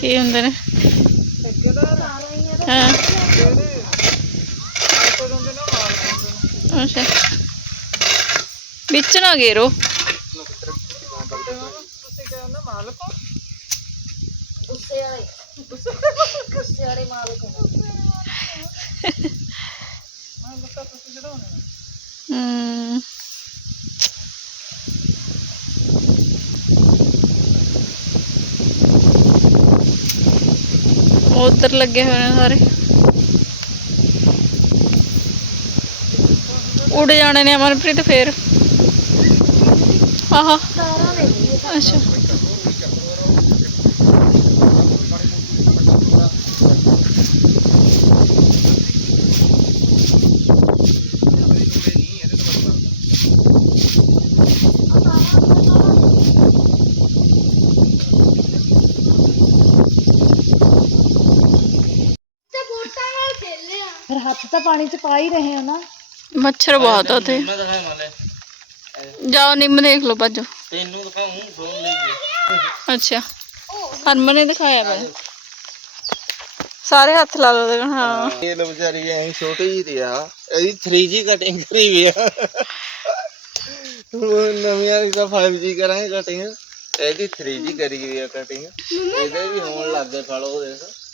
ਕੀ ਹੁੰਦੇ ਨੇ ਹਾਂ ਅੱਛਾ ਵਿੱਚ ਨਾ ਗੇਰੋ ਗੁੱਸੇ ਵਾਲੇ ਗੁੱਸੇ ਵਾਲੇ ਮਾਲਕ ਨੇ ਹਮ ਉਧਰ ਲੱਗੇ ਹੋਏ ਨੇ ਸਾਰੇ। ਉੱਡ ਜਾਣੇ ਨੇ ਅਮਨਪ੍ਰੀਤ ਫੇਰ। ਆਹਾ। ਅੱਛਾ। ਹੱਥ ਤਾਂ ਪਾਣੀ 'ਚ ਪਾ ਹੀ ਰਹੇ ਆ ਨਾ ਮੱਛਰ ਬਹੁਤ ਆ ਉੱਥੇ ਮੈਂ ਦਿਖਾਇਆ ਮਾਲੇ ਜਾਓ ਨਿੰਮ ਦੇਖ ਲਓ ਭੱਜੋ ਤੈਨੂੰ ਦਿਖਾਉਂ ਫੋਨ ਲੈ ਕੇ ਅੱਛਾ ਹਰਮਨ ਨੇ ਦਿਖਾਇਆ ਵਾ ਸਾਰੇ ਹੱਥ ਲਾ ਲਓ ਉਹਦੇ ਕੋਲ, ਹਾਂ ਇਹ ਲੋ ਵਿਚਾਰੀ ਐਂ ਛੋਟੀ ਜਿਹੀ ਤੇ ਆ ਇਹਦੀ 3G ਕਟਿੰਗ ਕਰੀ ਵੀ ਆ ਹੁਣ ਨਵੀਆਂ ਦੀ ਤਾਂ 5G ਕਰਾਂਗੇ ਕਟਿੰਗ ਇਹਦੀ 3G ਕਰੀ ਵੀ ਆ ਕਟਿੰਗ ਇਹਦੇ ਵੀ ਹੋਣ ਲੱਗ ਗਏ ਫਲ ਉਹ ਦੇਖ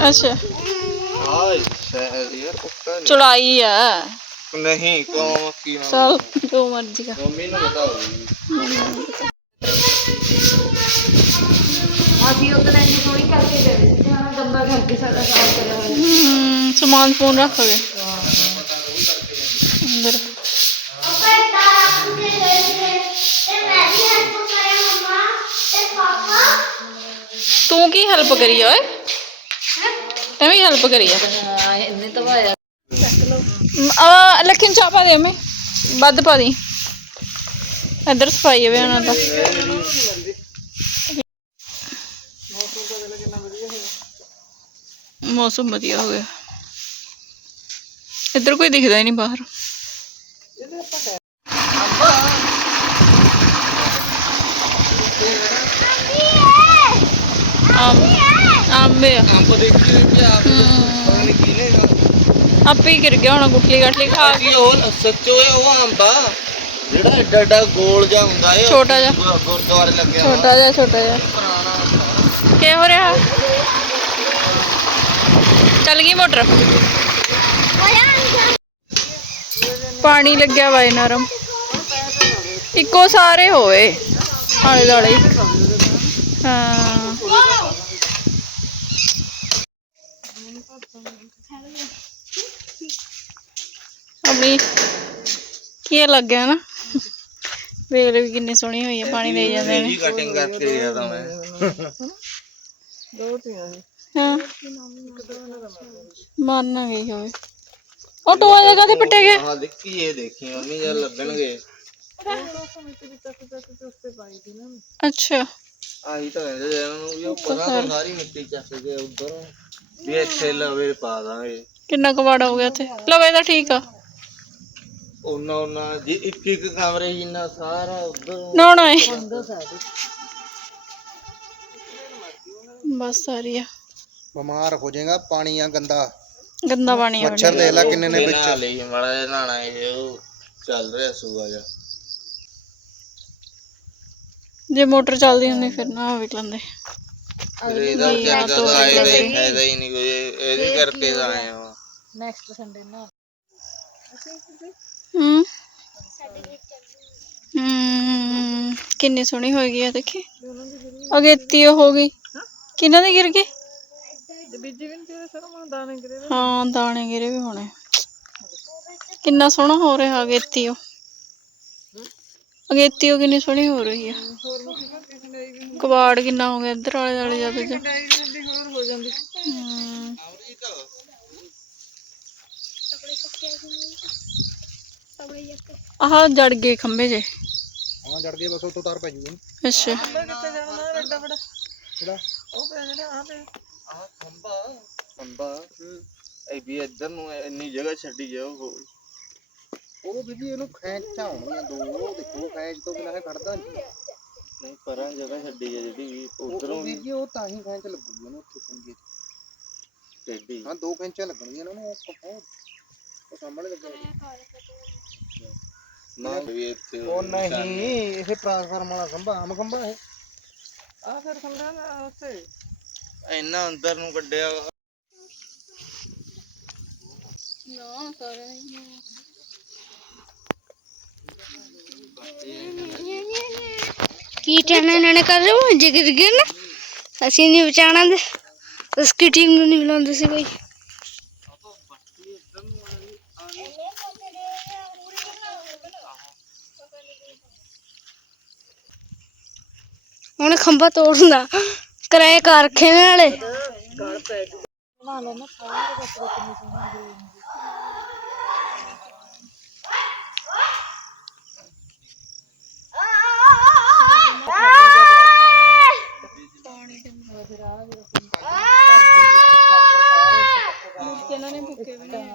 ਅੱਛਾ। ਚੁੜਾਈ ਆ। ਨਹੀਂ ਕੌਮ ਮੱਖੀ ਨਾ ਚਲ ਜੋ ਮਰਜ਼ੀ ਕਰ। ਮੰਮੀ ਨੂੰ ਬਤਾਓ ਅਸੀਂ ਉਧਰ ਇੰਨੀ ਸੋਹਣੀ ਕਰਕੇ ਗਏ ਸੀ ਤੇ ਹਣਾ ਗੰਦਾ ਕਰਕੇ ਸਾਡਾ ਸਾਫ਼ ਕਰਿਆ ਹੋਇਆ ਹਮ, ਸਮਾਨ ਫੋਨ ਰੱਖ ਗਏ ਅੰਦਰ। ਤੂੰ ਕੀ ਹੈਲਪ ਕਰੀ ਓਏ? ਤੈਂ ਵੀ ਹੈਲਪ ਕਰੀ ਆ। ਹਾਂ ਇਹਨੇ ਤਾਂ ਵਾਇਆ ਆ ਲਖਨ ਚਾਹ ਪਾ ਦੇ ਮੈਂ ਵੱਧ ਪਾ ਦੀ। ਇੱਧਰ ਸਫ਼ਾਈ ਹੋਵੇ ਉਹਨਾਂ ਦਾ। ਮੌਸਮ ਵਧੀਆ ਹੋ ਗਿਆ। ਇੱਧਰ ਕੋਈ ਦਿਖਦਾ ਹੀ ਨਹੀਂ ਬਾਹਰ। ਆਂਬੇ ਆ। ਅੰਬ ਦੇਖੀ ਹੋਈ ਪਿਆ ਪਤਾ ਨਹੀਂ ਕਿਨੇ ਆਪੇ ਹੀ ਗਿਰ ਗਿਆ ਹੁਣ ਗੁਟਲੀ ਗਟਲੀ ਖਾ ਕੇ ਉਹ ਸੱਚੋ ਇਹ ਉਹ ਅੰਬ ਜਿਹੜਾ ਏਡਾ ਏਡਾ ਗੋਲ ਜਿਹਾ ਹੁੰਦਾ ਏ ਛੋਟਾ ਜਿਹਾ। ਗੁਰ- ਗੁਰਦੁਆਰੇ ਲੱਗਿਆ ਵਾ। ਛੋਟਾ ਜਿਹਾ ਛੋਟਾ ਜਿਹਾ। ਪੁਰਾਣਾ ਕੀ ਹੋ ਰਿਹਾ ਚੱਲ ਗਈ ਮੋਟਰ। ਪਾਣੀ ਲੱਗਿਆ ਵਾ ਇਹ ਨਰਮ ਇੱਕੋ ਸਾਰੇ ਹੋਏ। ਆਲੇ ਦੁਆਲੇ ਹੀ। ਹਾਂ। ਅਮੀ ਕੀ ਲੱਗ ਗਿਆ ਨਾ। ਵੇਲ ਵੀ ਕਿੰਨੀ ਸੋਹਣੀ ਹੋਈ ਹੈ ਪਾਣੀ ਦੇ ਜਾਂਦੇ ਨੇ। ਜੀ ਕਟਿੰਗ ਕਰਕੇ ਗਿਆ ਤਾਂ ਮੈਂ। ਹਾਂ। ਮੰਨ ਗਈ ਹੋਵੇ। ਉਹ ਟੋਆ ਜਗ੍ਹਾ ਤੇ ਪੱਟੇ ਗਏ। ਆਹ ਦੇਖੀ ਇਹ ਦੇਖੀ ਮੰਮੀ ਜਦ ਲੱਗਣਗੇ। ਅੱਛਾ। ਆਹੀ ਤਾਂ ਕਹਿੰਦੇ ਜੇ ਇਹਨਾਂ ਨੂੰ ਵੀ ਉਹ ਪਤਾ ਤਾਂ ਸਾਰੀ ਮਿੱਟੀ ਚੱਕ ਕੇ ਉਧਰ ਵੀ ਇੱਥੇ ਲਵੇ ਪਾ ਦਾਂਗੇ। ਕਿੰਨਾ ਕਵਾੜਾ ਹੋ ਗਿਆ ਉੱਥੇ ਲਵੇ ਤਾਂ ਠੀਕ ਆ। ਉਹਨਾਂ ਉਹਨਾਂ ਜੀ ਇੱਕ ਇੱਕ ਕਮਰੇ ਜਿੰਨਾ ਸਾਰਾ ਉਧਰ ਨਾ ਨਾ। ਇਹ ਬਸ ਸਾਰੀ ਆ। ਬਿਮਾਰ ਹੋ ਜਾਏਗਾ ਪਾਣੀ ਆ ਗੰਦਾ। ਗੰਦਾ ਪਾਣੀ ਆ ਮੱਛਰ ਦੇਖ ਲੈ ਕਿੰਨੇ ਨੇ ਵਿੱਚ। ਲਈ ਮਾੜਾ ਜਿਹਾ ਨਹਾਣਾ ਇਹ ਉਹ ਚੱਲ ਰਿਹਾ ਸੂਆ ਜਾ ਜੇ ਮੋਟਰ ਚੱਲਦੀ ਹੁੰਦੀ ਫਿਰ ਨਾ ਹੋਵੇ ਲੈਂਦੇ ਇਹਦਾ ਵਿਚਾਰੇ ਦਾ ਤਾਂ ਆਏ ਦਾ ਹੀ ਫਾਇਦਾ ਹੀ ਨਹੀਂ ਕੋਈ ਇਹ- ਇਹਦੇ ਕਰਕੇ ਤਾਂ ਆਏ ਆ। ਨੈਕਸਟ ਸੰਡੇ ਨਾ। ਹੂੰ। ਹੂੰ। ਕਿੰਨੀ ਸੋਹਣੀ ਹੋ ਗਈ ਆ ਦੇਖੀ। ਅਗੇਤੀ ਹੋ ਗਈ। ਕਿਹਨਾਂ ਦੇ ਗਿਰ ਗਏ? ਹਾਂ ਦਾਣੇ ਗਿਰੇ ਵੀ ਹੋਣੇ। ਕਿੰਨਾ ਸੋਹਣਾ ਹੋ ਰਿਹਾ ਅਗੇਤੀ ਉਹ। ਅਗੇਤੀ ਉਹ ਕਿੰਨੀ ਸੋਹਣੀ ਹੋ ਰਹੀ ਆ। ਕਬਾੜ ਕਿੰਨਾ ਹੋ ਗਿਆ ਇੱਧਰ ਵਾਲੇ ਵਾਲੇ ਜਾ ਹਮ, ਆਹ ਜੜ ਗਏ ਖੰਭੇ ਜੇ। ਹਾਂ ਜੜ ਗਏ ਬਸ ਉਤੋਂ ਤਾਰ ਪੈ ਜੂਗੀ ਅੱਛਾ। ਜਿਹੜਾ ਆਹ ਖੰਭਾ ਖੰਭਾ। ਇਹ ਵੀ ਇੱਧਰ ਨੂੰ ਇੰਨੀ ਜਗ੍ਹਾ ਛੱਡੀ ਜਾਓ ਹੋਰ ਉਹ ਬੀਬੀ ਇਹਨੂੰ ਖੈਂਚਾਂ ਹੋਣਗੀਆਂ ਦੋ ਉਹ ਦੇਖੋ ਖੈਂਚ ਤੋਂ ਬਿਨਾਂ ਖੜਦਾ ਨਹੀਂ ਨਹੀਂ ਪਰਾਂ ਜਗ੍ਹਾ ਛੱਡੀ ਜਾ ਜਿਹੜੀ ਉਹ ਉਧਰੋਂ ਉਹ ਬੀਬੀ ਉਹ ਤਾਂ ਹੀ ਖੈਂਚ ਲੱਗੂਗੀ ਉਹਨੂੰ ਉੱਥੇ ਖੁੰਗੇ ਟੇਢੀ। ਹਾਂ ਦੋ ਖੈਂਚਾਂ ਲੱਗਣਗੀਆਂ ਉਹਨਾਂ ਨੂੰ ਉਹ ਉਹ- ਉਹ ਸਾਹਮਣੇ ਲੱਗਿਆ ਨਾ ਵੀ ਇੱਥੇ ਉਹ ਨਹੀਂ ਇਹ ਟ੍ਰਾਂਸਫਾਰਮ ਵਾਲਾ ਖੰਭਾ ਆਮ ਖੰਭਾ ਇਹ। ਇੰਨਾ ਅੰਦਰ ਨੂੰ ਕੱਢਿਆ। ਕੀ ਟੈਨ ਇਹਨਾਂ ਨੇ ਕਰ ਰਹੇ ਹੋ ਜੇ ਗਿਰ ਨਾ। ਅਸੀਂ ਨਹੀਂ ਬਚਾਣਾ ਦੇ ਉਸकी ਟੀਮ ਨੂੰ ਨਹੀਂ ਬੁਲਾਉਂਦੇ ਸੀ ਕੋਈ। ਉਹਨੇ ਖੰਭਾ ਤੋੜਨਾ। ਕਿਰਾਏ ਕਾਰ ਰੱਖੇ ਨੇ ਨਾਲੇ ਇਹਨਾਂ ਨੇ ਭੁੱਕੇ ਵੀ ਨਹੀਂ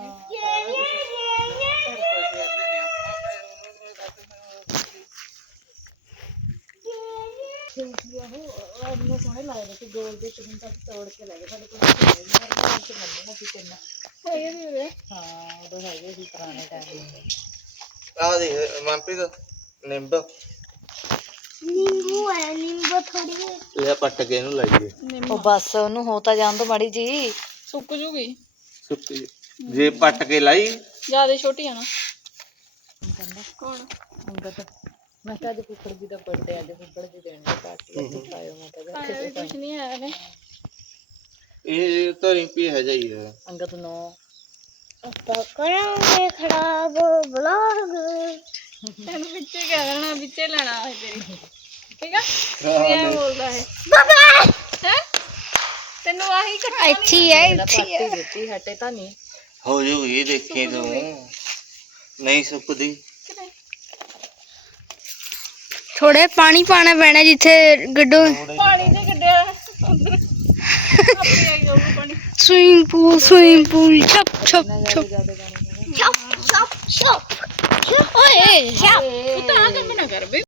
ਠੀਕ ਹੀ ਆ ਉਹ ਇੰਨੇ ਸੋਹਣੇ ਲੱਗਦੇ ਤੇ ਗੋਲ ਦੇ ਤੁਸੀਂ ਤੱਕ ਤੋੜ ਕੇ ਲੈ ਗਏ ਸਾਡੇ ਕੋਲ ਨਹੀਂ ਮੈਂ ਘਰ ਚ ਮੰਨੇ ਨਾ ਕਿਤੇ ਨਾ ਹੈਗੇ ਵੀ ਉਰੇ? ਹਾਂ ਉਹ ਹੈਗੇ ਸੀ ਪੁਰਾਣੇ ਟਾਈਮ ਦੇ ਆ ਦੇਖ ਮਨਪ੍ਰੀਤ ਨਿੰਬ। ਨਿੰਬੂ ਹੈ ਨਿੰਬੂ ਥੋੜੀ ਲੈ ਪੱਟ ਕੇ ਇਹਨੂੰ ਲਾਈਏ। ਉਹ ਬਸ ਉਹਨੂੰ ਹੋ ਤਾਂ ਜਾਣ ਦੋ ਮਾੜੀ ਜੀ ਸੁੱਕ ਜੂਗੀ? ਸੁੱਕੀ ਜੇ। ਪੱਟ ਕੇ ਲਾਈ। ਜ਼ਿਆਦਾ ਛੋਟੀ ਆ ਨਾ। ਕੌਣ? ਅੰਦਰ ਮੈਂ ਤਾਂ ਅੱਜ ਫੁੱਫੜ ਜੀ ਦਾ ਬਰਥਡੇ ਅੱਜ ਫੁੱਫੜ ਜੀ ਦੇਣ ਦੀ ਪਾਰਟੀ ਹੈ ਤੁਸੀਂ ਆਇਓ ਮੈਂ ਤਾਂ ਖਾਣਾ ਵੀ ਕੁਛ ਨਹੀਂ ਆਇਆ ਨੇ ਇਹ ਤਾਂ ਰਿੰਪੀ ਹੈ ਜਾਈ ਹੈ। ਅੰਗਦ ਨੋ। ਆਪਾਂ ਕਰਾਂਗੇ ਖਰਾਬ ਬਲੌਗ ਤੈਨੂੰ ਵਿੱਚੇ ਕਹਿ ਦੇਣਾ ਵਿੱਚੇ ਲੈਣਾ ਹੈ ਤੇਰੀ। ਠੀਕ ਆ? ਇਹ ਬੋਲਦਾ ਹੈ। ਬਾਬਾ ਹੈ? ਤੈਨੂੰ ਆਹੀ ਕੱਟਾ ਇੱਥੀ ਹੈ ਇੱਥੀ ਹੈ ਦਿੱਤੀ ਹਟੇ ਤਾਂ ਨਹੀਂ ਹੋ ਜੂਗੀ ਦੇਖੀ ਤੂੰ। ਨਹੀਂ ਸੁੱਕਦੀ। ਥੋੜੇ ਪਾਣੀ ਪਾਣਾ ਪੈਣਾ ਜਿੱਥੇ ਗੱਡੋ ਪਾਣੀ ਦੇ ਗੱਡਿਆ ਆਪੇ ਆਈ ਜਾਊਗਾ ਪਾਣੀ। ਸਵਿਮਿੰਗ ਪੂਲ ਸਵਿਮਿੰਗ ਪੂਲ ਛਪ ਛਪ ਛਪ ਛਪ ਛਪ ਛਪ ਓਏ ਛਪ ਤੂੰ ਤਾਂ ਆ ਕੰਮ ਨਾ ਕਰ ਬੇ